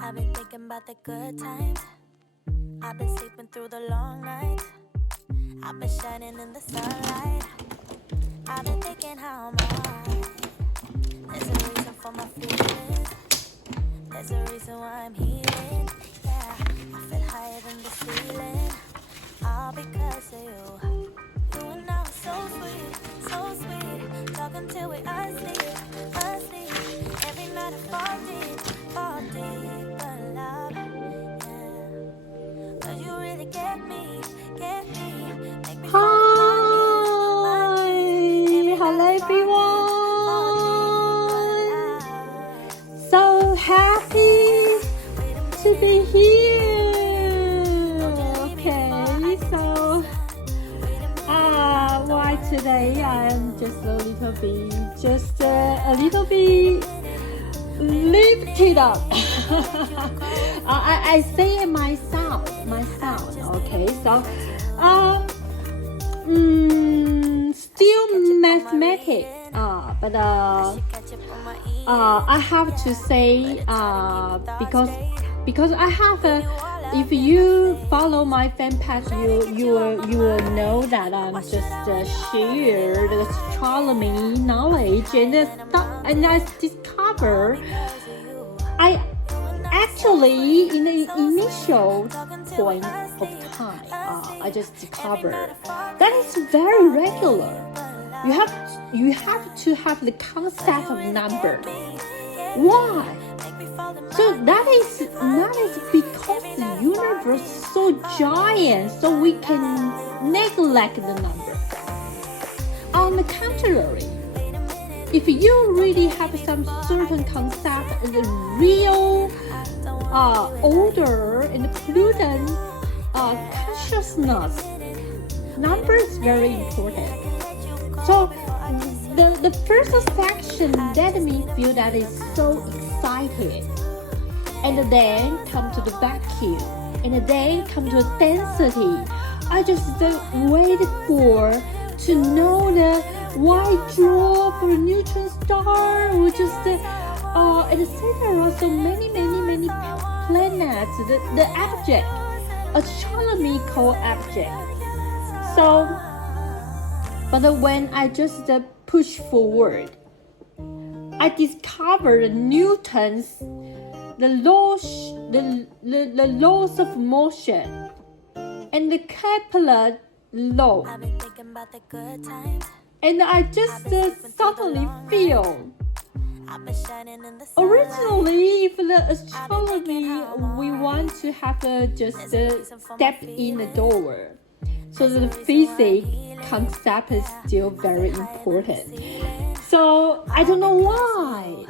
I've been thinking about the good times. I've been sleeping through the long nights. I've been shining in the sunlight. I've been thinking how am I? There's a reason for my feelings. There's a reason why I'm healing. Yeah, I feel higher than the ceiling. All because of you. You and I were so sweet, so sweet. Talking till we asleep, asleep. Every night I fall deep in love. Yeah. 'Cause you really get me, make me fall on my knees. Hello everyone. So happy to be here. Okay, so why today I am just a little bit lifted up. I say it myself. Okay, so still mathematics. But I have to say because I have if you follow my fan page, you will know that I'm just share the astronomy knowledge and I discover I actually in the initial point of time I just discovered that is very regular. You have to have the concept of number. Why? So that is because the universe is so giant, so we can neglect the number. On the contrary, if you really have some certain concept in the real order and prudent consciousness, number is very important. So the first section let me feel that is so excited, and then come to the vacuum, and then come to density. I just wait for to know the white dwarf or neutron star, or just etc. So many planets, the object, astronomical object. So, but when I just push forward, I discovered Newton's the laws of motion and the Kepler law, and I just suddenly feel. Originally, for the astronomy, we want to have just step in the door. So the physics concept is still very important. So I don't know why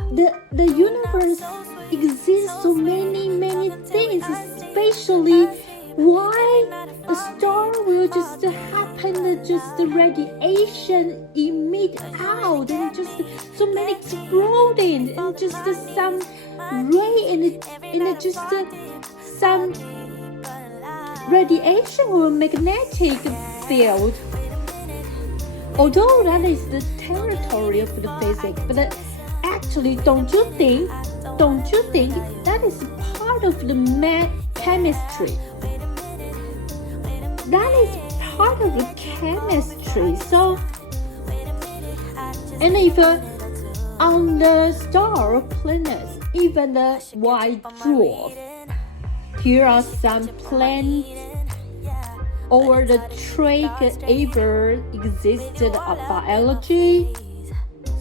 the universe exists so many things, especially why a star will just happen, just the radiation emit out, and just so many exploding, and just some ray and just some radiation or magnetic field. Although that is the territory of the physics, but actually, don't you think that is part of the chemistry? That is part of the chemistry. So, and if on the star or planets, even the white dwarf, here are some planets or the trick ever existed of biology.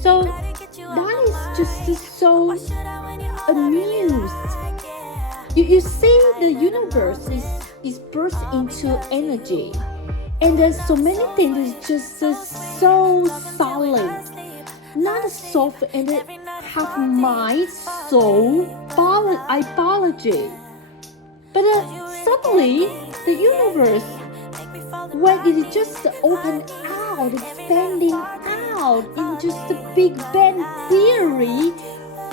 So that is just so amused. You see, the universe is burst into energy, and there's so many things is just so solid, not soft, and have mind, soul, biology. But suddenly, the universe, when it just opened out, expanding out in just the Big Bang theory,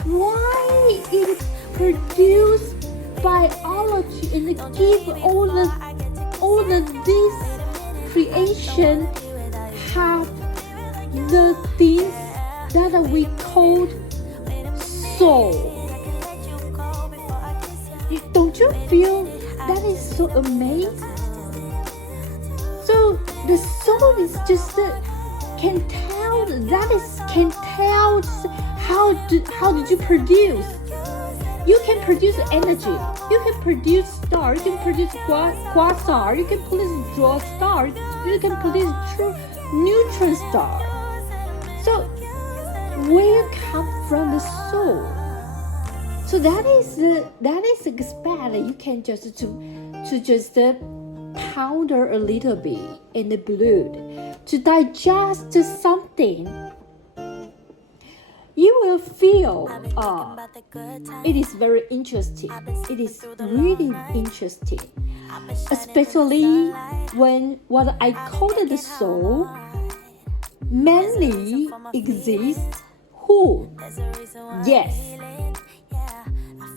why it produced biology and give all this creation have the things that we called soul. Don't you feel that is so amazing? So the soul is just can tell how did you produce? You can produce energy. You can produce star. You can produce quasar. You can produce draw star. You can produce true neutron star. So where come from the soul? So that is expect you can just to just powder a little bit in the blood to digest something. You will feel it is very interesting. It is really interesting, especially when what I call the soul mainly exists. Who? Yes,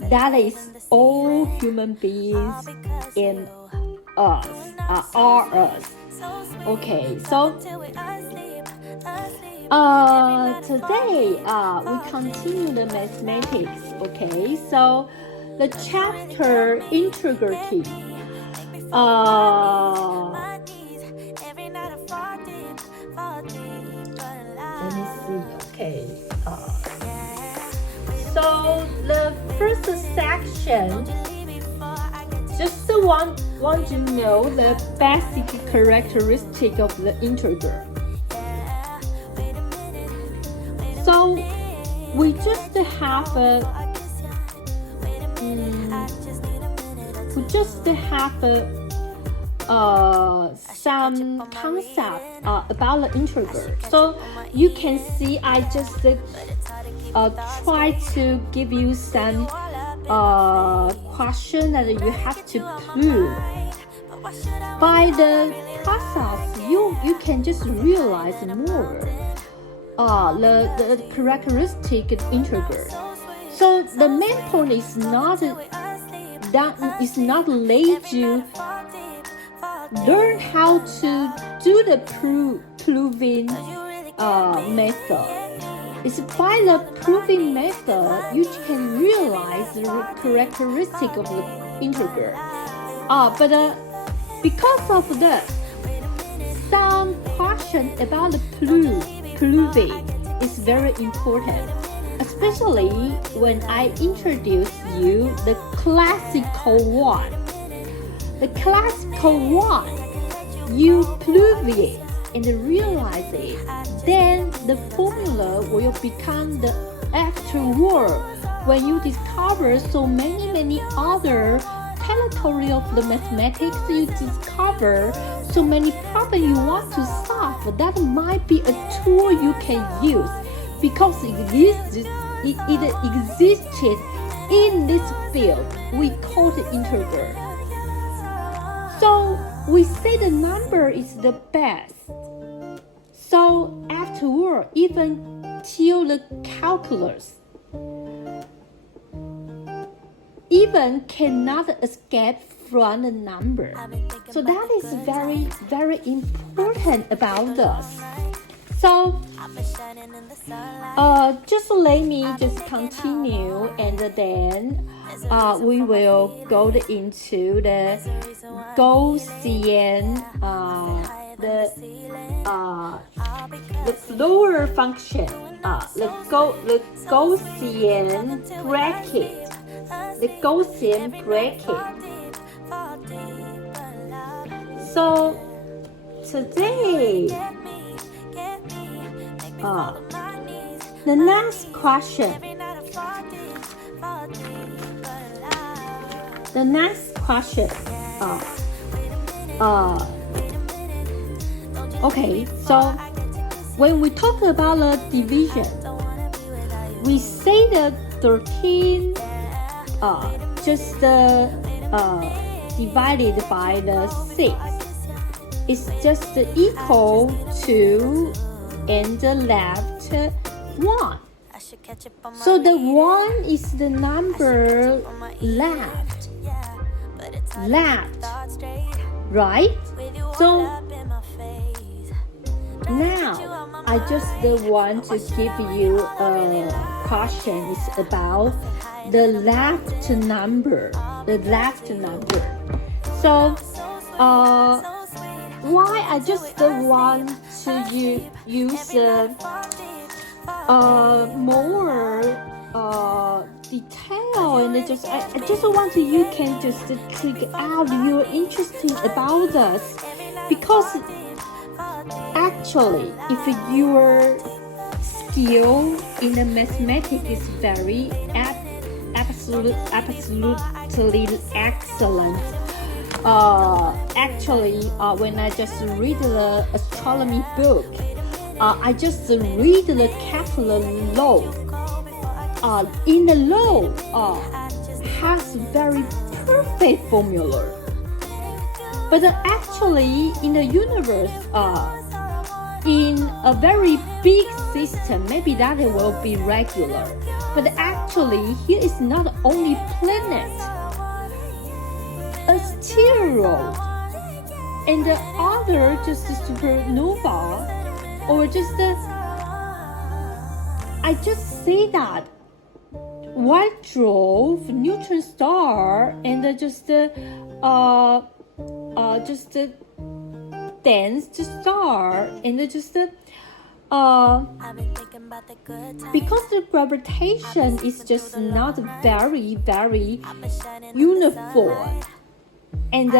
that is all human beings in us, are us. Okay, so today we continue the mathematics. Okay, so the chapter integrity. Let me see. Okay. So the first section, just want to know the basic characteristic of the integer. So we just have some concept about the integer. So you can see I just try to give you some question that you have to prove. By the process, you can just realize more the characteristic of integer. So the main point is not late to learn how to do the proving method. It's by the proving method you can realize the characteristic of the integer. But because of that, some question about the proving is very important, especially when I introduce you the classical one. The classical one, you prove it and realize it, then the formula will become the afterward. When you discover so many other territory of the mathematics, you discover so many problems you want to solve. That might be a tool you can use because it existed in this field. We call it integer. So we say the number is the best. So afterward, even till the calculus, even cannot escape from the number. So that is very important about us. So just let me just continue, and then we will go into the Gaussian the lower function, the Gaussian bracket, So today, the next question. Okay, so when we talk about the division, we say that 13 just divided by the 6 is just equal to, and the left 1. So the 1 is the number left, right? So now I just want to give you a question. It's about the left number. the last number. So why I just want to use more detail, and I just want you can just click out you're interested about this, because actually if your skill in the mathematics is very absolutely excellent. Actually, when I just read the astronomy book, I just read the Kepler law. In the law, has very perfect formula. But actually, in the universe, in a very big system, maybe that it will be regular. But actually, here is not only planet, asteroid, and the other just supernova, or just I just say that white dwarf, neutron star, and just dense star, and just because the gravitation is just not very, very uniform, and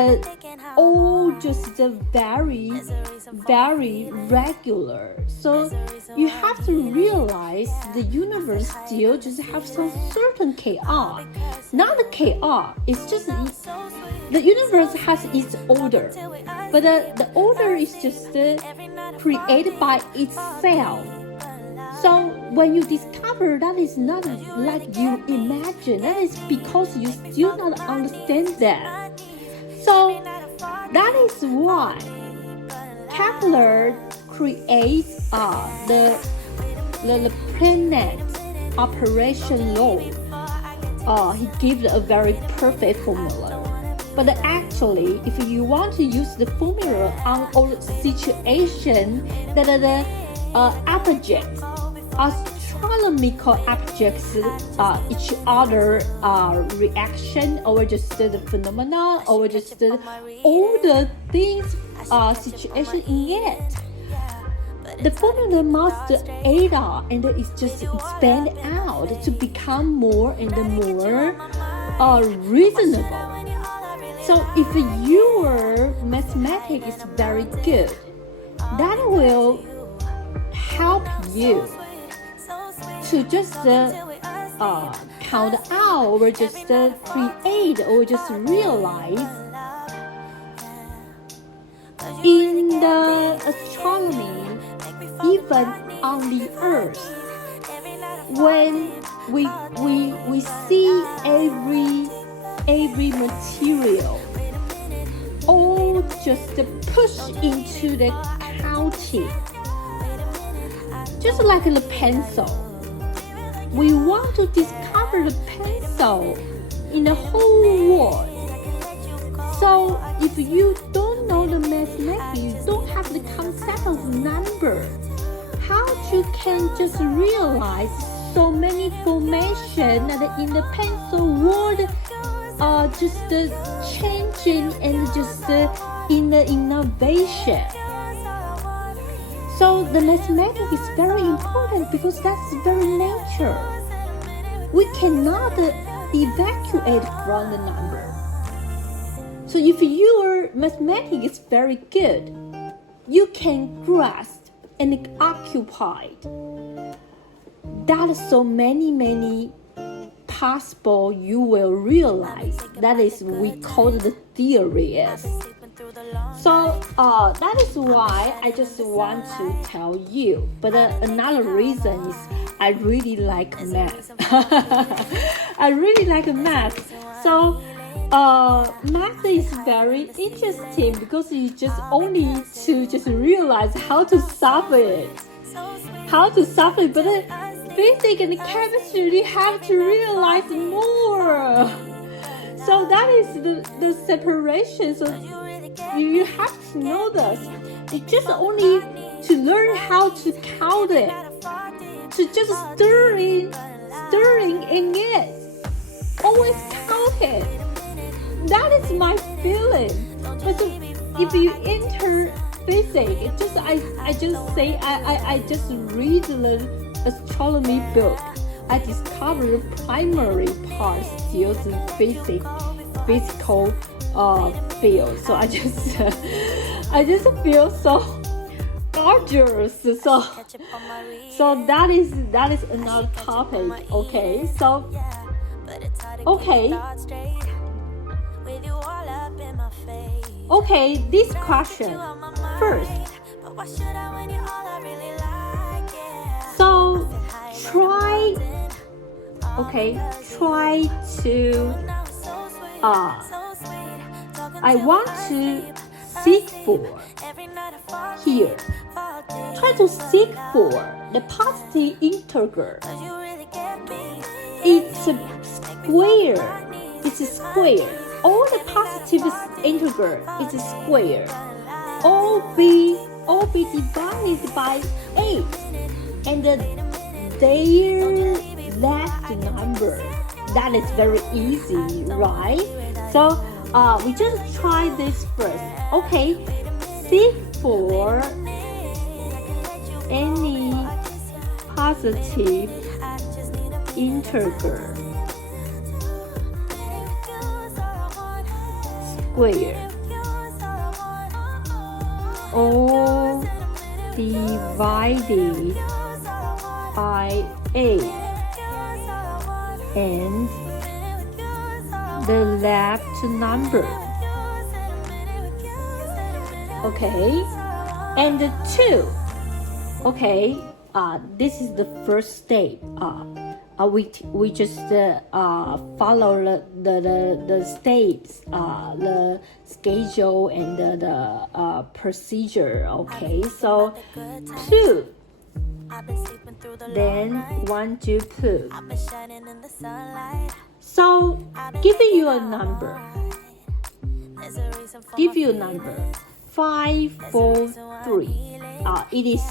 all just very, very regular. So you have to realize the universe still just have some certain chaos. Not the chaos, it's just the universe has its order, but the order is just created by itself. So when you discover that is not like you imagine, that is because you still not understand that. So that is why Kepler creates the planet operation law. He gives a very perfect formula. But actually, if you want to use the formula on all situation that the objects, astronomical objects, each other reaction, or just the phenomena, or just all the things, situation in it, the formula must add up, and it's just expand out to become more and more reasonable. So if your mathematics is very good, that will help you to just count out, or just create, or just realize in the astronomy, even on the earth, when we see every material all just push into the counting, just like the pencil. We want to discover the pencil in the whole world. So if you don't know the mathematics, you don't have the concept of number, how you can just realize so many formation that in the pencil world just changing, and just in the innovation. So the mathematics is very important, because that's very nature. We cannot evacuate from the number. So if your mathematics is very good, you can grasp and occupy that so many possible you will realize. That is we call the theory is. So that is why I just want to tell you. But another reason is I really like math. I really like math. So math is very interesting, because you just only to just realize how to solve it. But physics and chemistry, you have to realize more. So that is the separation. So you have to know this. It's just only to learn how to count it, to just stirring in it. Always count it. my feeling. But if you enter physics, I just read the astronomy book. I discovered primary parts still the physical field. So I just feel so gorgeous. So that is another topic. Okay. So okay, this question first. So try to I want to seek for here. Try to seek for the positive integer. It's a square. It's a square. All the positive integer is a square. All be divided by 8, and their last number. That is very easy, right? So we just try this first. Okay, seek for any positive integer. Square. All divided by 8, and the left number. Okay, and 2. Okay, this is the first step. We just follow the steps, the schedule and the procedure. Okay, so 2. Then 1, 2, 2. So give you a number. Give you a number. 5, 4, 3. It is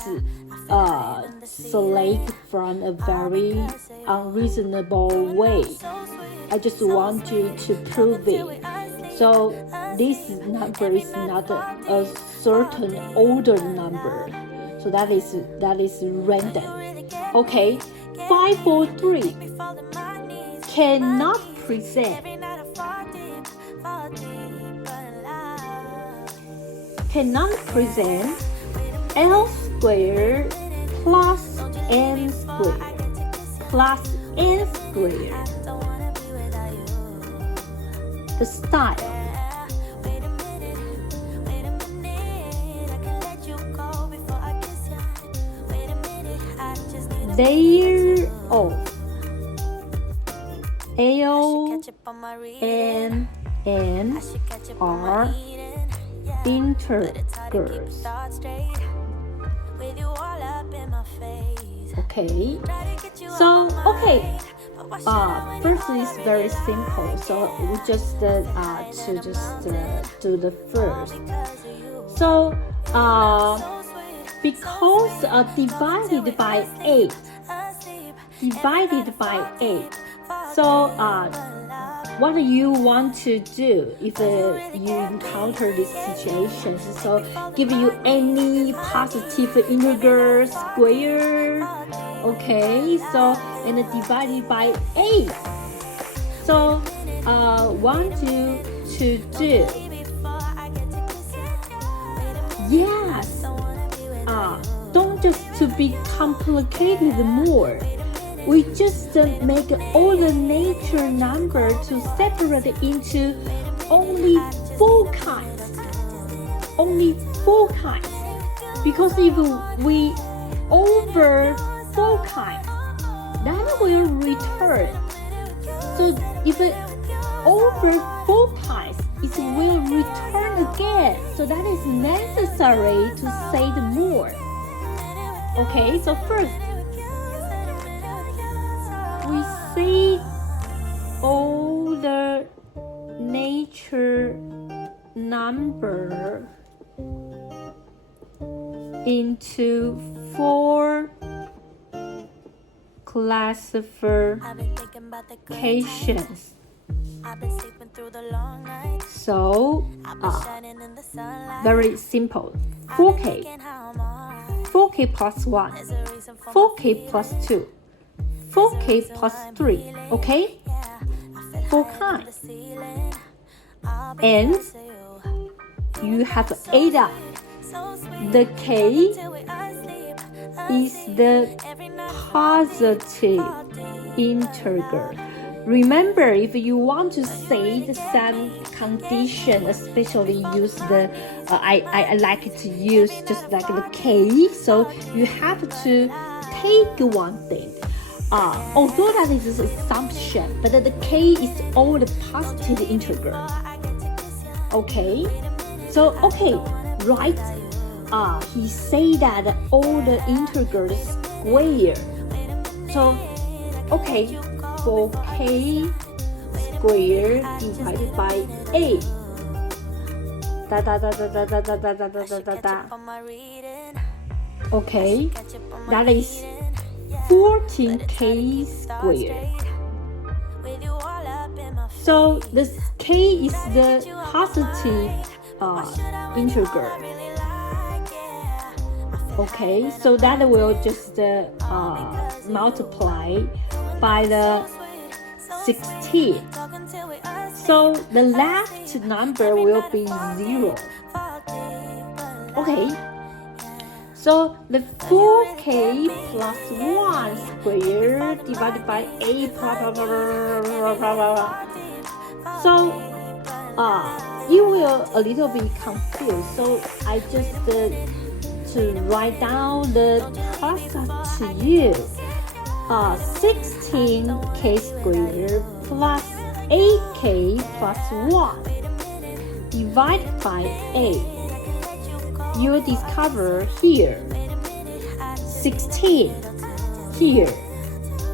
select from a very unreasonable way. I just want you to prove it. So this number is not a certain order number. So that is random. Okay, 5, 4, 3 cannot present L squared plus M squared plus N squared. The style. Thereof. L and N are integers. Okay. So first is very simple. So we just do the first. So because divided by 8. So what do you want to do if you encounter this situation? So give you any positive integer square. Okay, so and divided by 8. So want you to do. Yes. Don't just to be complicated more. We just make all the nature number to separate into only 4 kinds. Only 4 kinds. Because if we over 4 kinds, that will return. So if over 4 kinds, it will return again. So that is necessary to say the more. Okay, so first, we see all the nature number into 4 classifications. So, very simple. 4k. 4k plus 1. 4k plus 2. 4k plus 3. Okay? 4 kinds. And you have ADA. The k is the positive integer. Remember, if you want to say the same condition, especially use the I like to use just like the k. So you have to take one thing. Although that is an assumption, but the k is all the positive integer. Okay, so right? He say that all the integers square. So for k squared divided by a. Okay, that is 14k squared. So this k is the positive integer. Okay, so that will just multiply by the 16. So the left number will be 0. Okay, so the 4k plus 1 squared divided by a blah, blah, blah, blah, blah. So you will a little bit confused. So I just to write down the process to you. 16k squared plus 8k plus 1 divided by 8. You will discover here 16, here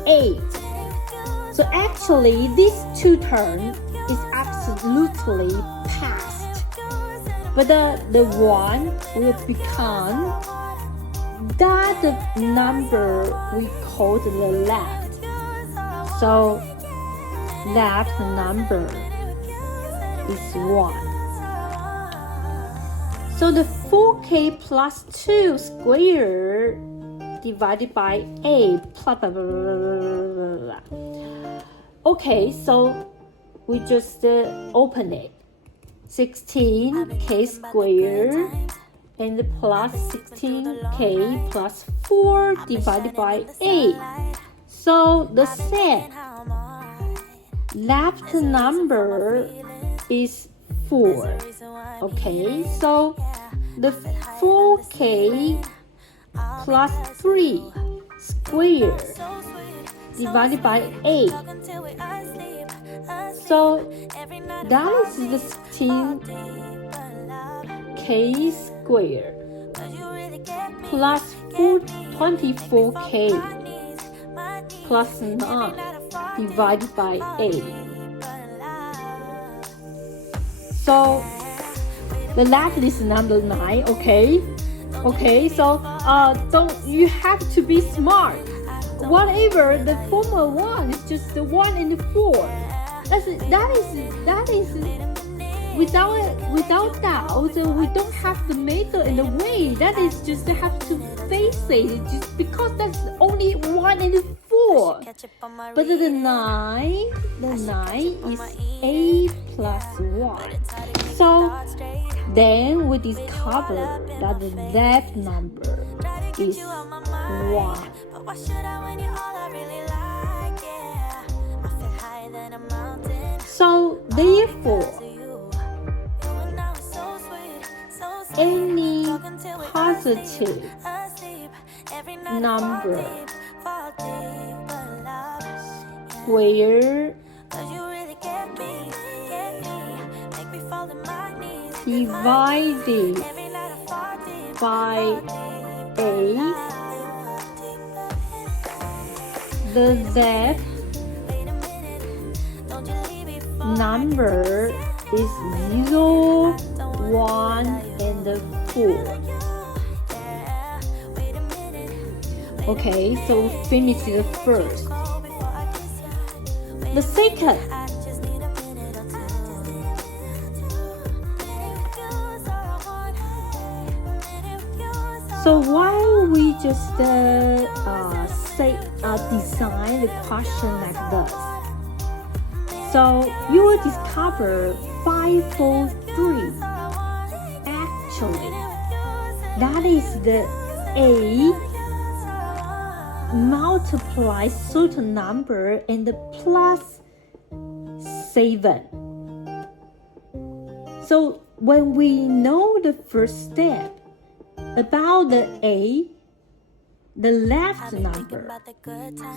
8. So actually these two terms is absolutely past. But the 1 will become that number we call the left. So left number is 1. So the 4k plus 2 squared divided by 8 blah, blah, blah, blah, blah. Okay, so we just open it. 16k squared and plus 16k plus 4 divided by 8. So the same. Left number is 4. Okay, so the 4k plus 3 squared divided by 8. So that is the 16k squared plus 24k plus 9 divided by 8. So the left is number 9. Okay, so don't you have to be smart. Whatever the former one is just the 1 and the 4. That is without doubt. We don't have the middle and the way. That is just have to face it. Just because that's only 1 and 4. But the 9 is a plus 1. So then we discover that the left number is 1. So therefore, any positive number squared divided by a, the left number is 0, 1, and 4. Okay, so finish the first. The second, So why we just design the question like this? So you will discover 543. Actually, that is the A multiply certain number and the plus 7. So when we know the first step about the A, the left number,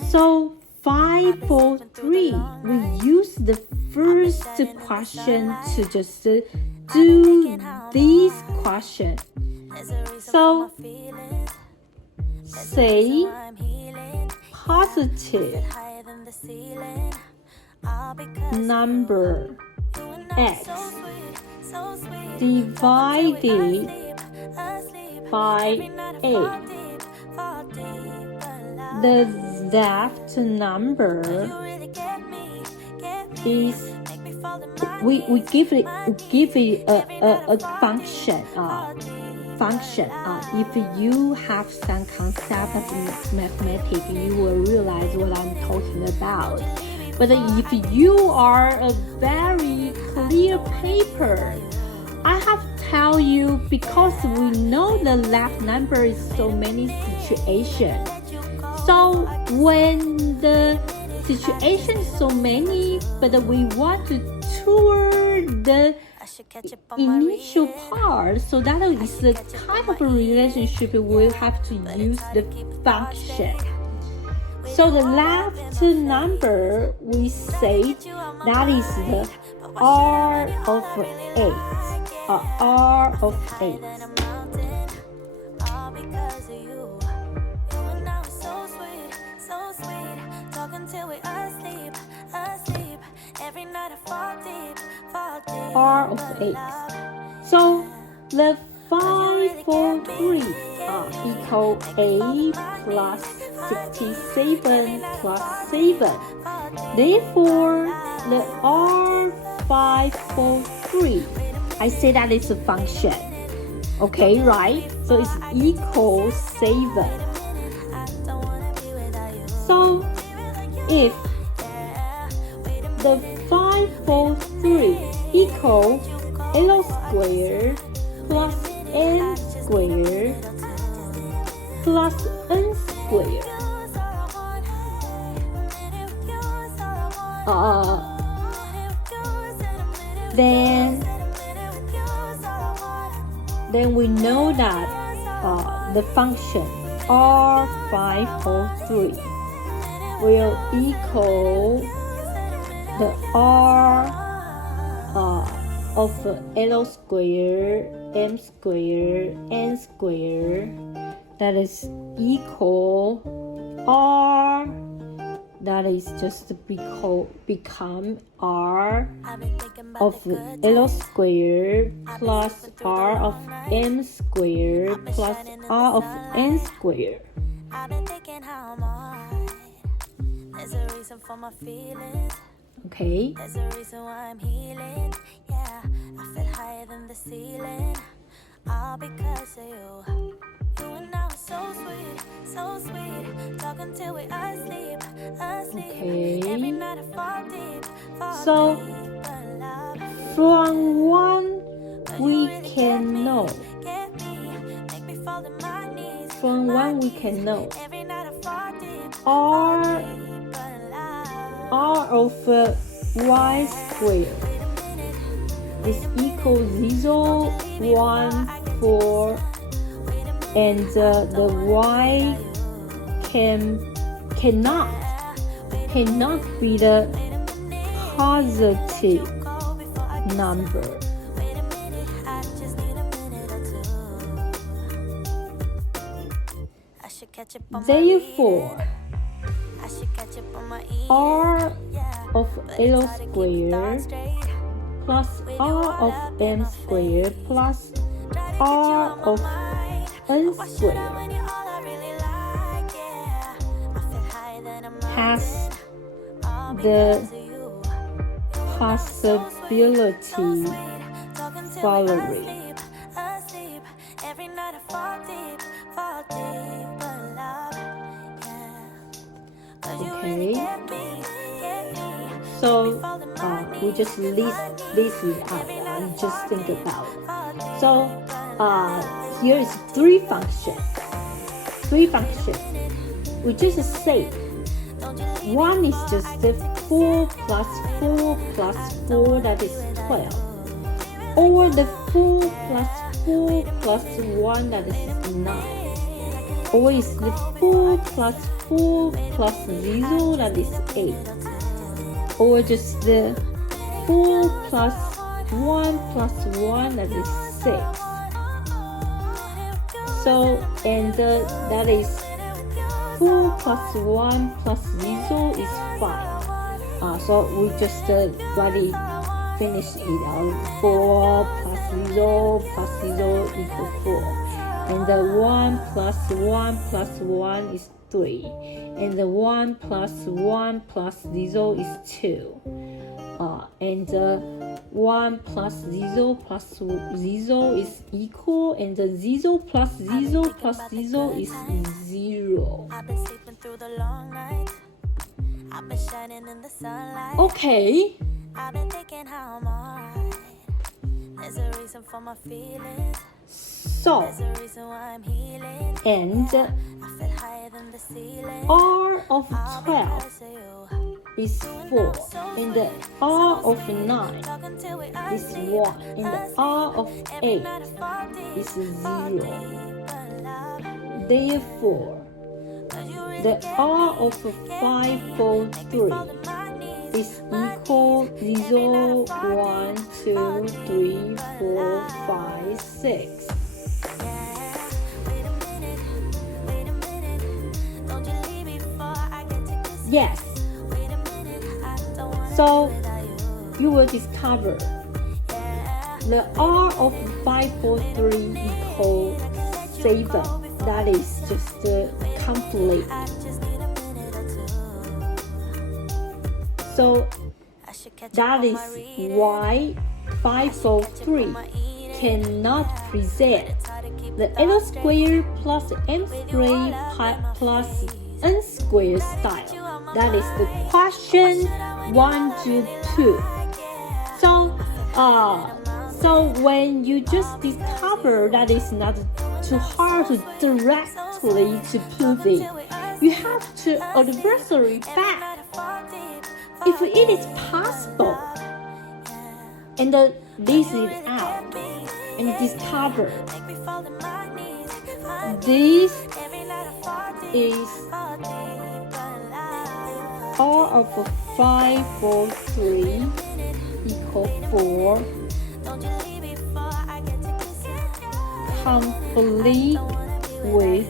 so 543, we use the first question to just do this question. So say positive number x divided by 8. The left number is we give it a function. If you have some concept of mathematics, you will realize what I'm talking about. But if you are a very clear paper, I have to tell you, because we know the left number is so many situations. So when the situation is so many, but we want to tour the initial part, so that is the kind of a relationship we have to use the function. So the left number, we say that is the R of 8. R of 8. R of 8. So the 543 equal A plus 67 plus 7. Therefore, the R543, I say that it's a function. Okay, right? So it's equal 7. So if the 543 equal L squared plus N squared plus N squared. Then we know that the function R543 will equal the R of L squared, M squared, N squared, that is equal R, that is just become R of L squared plus R of M squared plus R of N squared. Okay. There's a reason why I'm healing. Yeah, I feel higher than the ceiling. All because of you. You and I were so sweet. Talking till we asleep. Okay. Every night I fall deep. So from one we can know. From one we can know. R of y squared is equal 0, 1, 4, and the y cannot be the positive number. Therefore, R of L squared plus R of M squared plus R of N squared has the possibility following. Okay. So we just list it out and just think about it. So here is three functions. We just say one is just 4 plus 4 plus 4, that is 12. Or the 4 plus 4 plus 1, that is 9. Or is the 4 plus 4 plus 0, that is 8. Or just the 4 plus 1 plus 1, that is 6. So, and that is 4 plus 1 plus 0 is 5. So we just already finished it out. 4 plus 0 plus 0 equals 4. And the 1 plus 1 plus 1 is 3. And the 1 plus 1 plus 0 is 2. And the 1 plus 0 plus 0 is equal, and the 0 plus 0 plus 0 is 0. Okay. So, and R of 12 is 4, and the R of 9 is 1, and the R of 8 is 0. Therefore, the R of 543 is equal 0, 1, 2, 3, 4, 5, 6. Yes. So you will discover the R of 543 equals 7. That is just complete. So that is why 543 cannot present the L squared plus M squared plus N squared style. That is the question 1 to 2. So when you just discover that it's not too hard to directly to prove it, you have to adversary back if it is possible, and list it out and discover this is R of 543 equal 4, complete with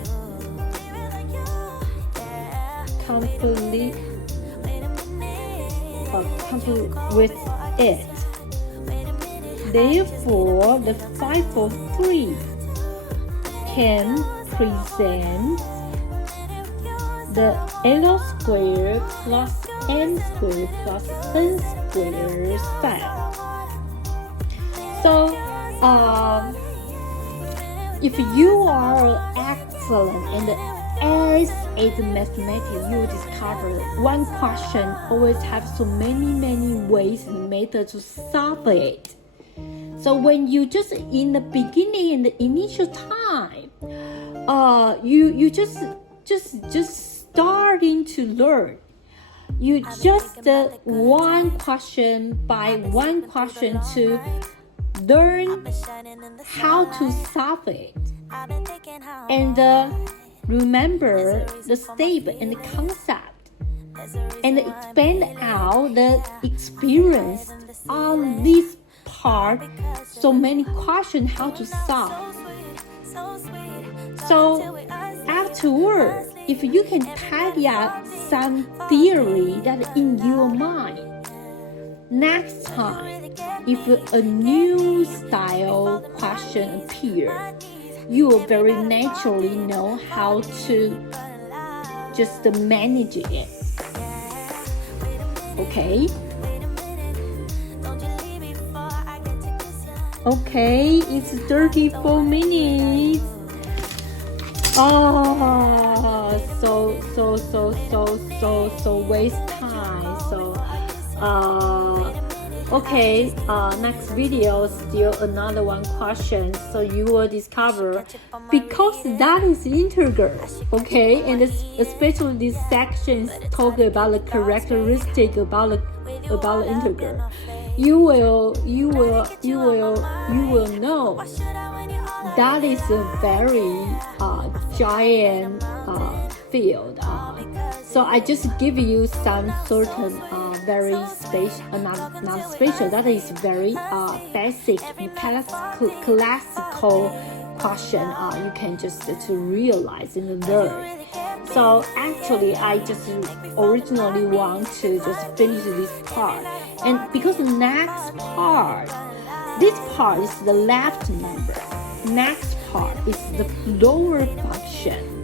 it. Therefore, the 543 can present the L squared plus M squared plus N squared style. So, if you are excellent and as at mathematics, you will discover one question always have so many ways and methods to solve it. So when you just in the beginning and the initial time, you just starting to learn. You just one question by one question to learn how to solve it, and remember the step and the concept, and expand out the experience on this part. So many questions how to solve. So afterward, if you can tidy up some theory that in your mind, next time, if a new style question appears, you will very naturally know how to just manage it. Okay? Okay, it's 34 minutes. Oh. so waste time. Okay, next video still another one question. So you will discover because that is integer, okay, and especially this section talk about the characteristic about the integer. You will know that is a very giant field. So I just give you some certain very special, not special, that is very basic classical question you can just to realize and learn. So actually I just originally want to just finish this part, and because the next part, this part is the left number, next part is the lower function.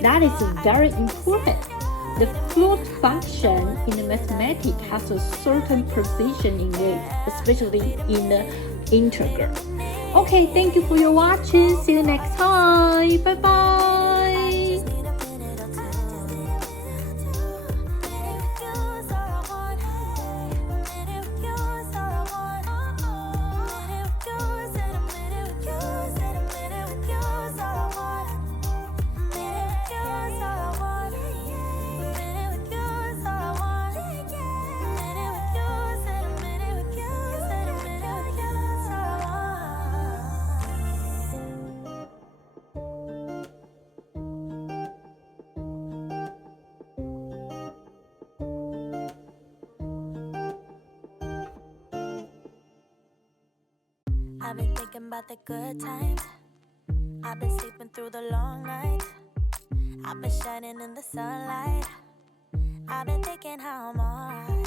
That is very important. The float function in the mathematics has a certain precision in it, especially in the integer. Okay, thank you for your watching. See you next time. Bye bye. I've been thinking about the good times. I've been sleeping through the long nights. I've been shining in the sunlight. I've been thinking how I'm alright.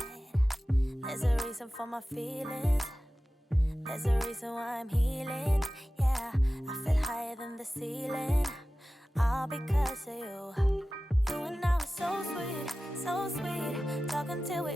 There's a reason for my feelings. There's a reason why I'm healing. Yeah, I feel higher than the ceiling. All because of you. You and I were so sweet, talking till we